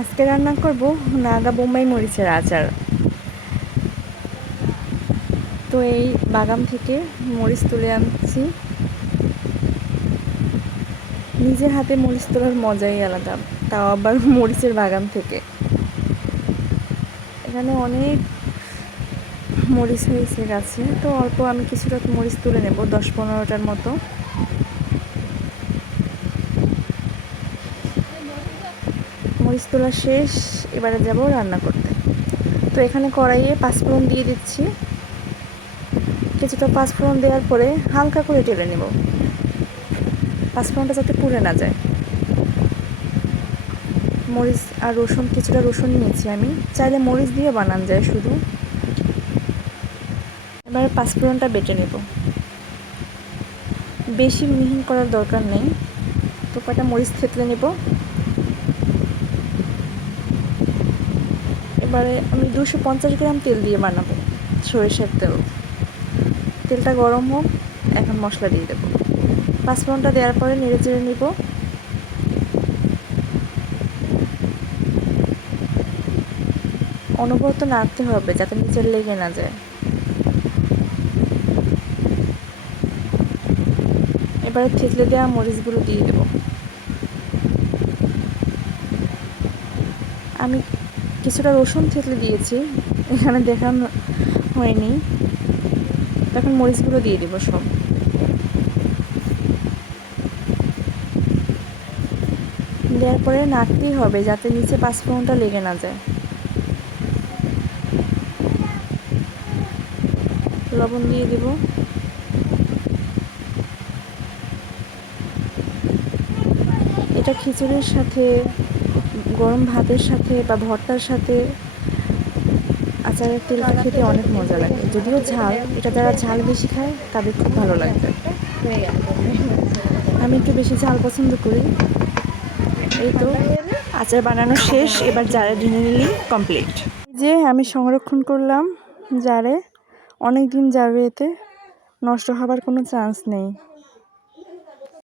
আজকে রান্না করব নাগা বোম্বাই মরিচের আচার। তো এই বাগান থেকে মরিচ তুলে আনছি। নিজের হাতে মরিচ তোলার মজাই আলাদা, তাও আবার মরিচের বাগান থেকে। এখানে অনেক মরিচ হয়েছে গাছে, তো অল্প আমি কিছুটা মরিচ তুলে নেব, 10-15টার মতো। মরিচ তোলা শেষ, এবারে যাব রান্না করতে। তো এখানে কড়াইয়ে পাঁচফোড়ন দিয়ে দিচ্ছি। কিছুটা পাঁচফোড়ন দেওয়ার পরে হালকা করে টেলে নেব, পাঁচফোড়নটা যাতে পুড়ে না যায়। মরিচ আর রসুন, কিছুটা রসুন নিয়েছি আমি, চাইলে মরিচ দিয়ে বানান যায় শুধু। এবার পাঁচফোড়নটা বেটে নেব, বেশি মিহিন করার দরকার নেই। তো কটা মরিচ থেতলে নেব। এবারে আমি 250 গ্রাম তেল দিয়ে বানাবো, সরিষার তেল। তেলটা গরম হোক, এখন মশলা দিয়ে দেবো। পাঁচফোড়নটা দেওয়ার পরে নেড়ে চেড়ে নিব। অনবরত নাড়তে হবে যাতে নিচের লেগে না যায়। এবারে থেতলে দেওয়া মরিচগুলো দিয়ে দেব। আমি কিছুটা রসুন থেতলে দিয়েছি, এখানে দেখানো হয়নি। তখন মরিচগুলো দিয়ে দেবো সব। দেওয়ার পরে নাড়তেই হবে যাতে নিচে পাঁচফোড়নটা লেগে না যায়। লবণ দিয়ে দেব। এটা খিচুড়ির সাথে, গরম ভাতের সাথে বা ভর্তার সাথে আচারের তেলটা খেতে অনেক মজা লাগে। যদিও ঝাল, এটা যারা ঝাল বেশি খায় তাদের খুব ভালো লাগবে। আমি একটু বেশি ঝাল পছন্দ করি। এই তো আচার বানানো শেষ, এবার জারে ঢেলে নিলেই কমপ্লিট। যে আমি সংরক্ষণ করলাম জারে, অনেক দিন যাবে, এতে নষ্ট হবার কোনো চান্স নেই।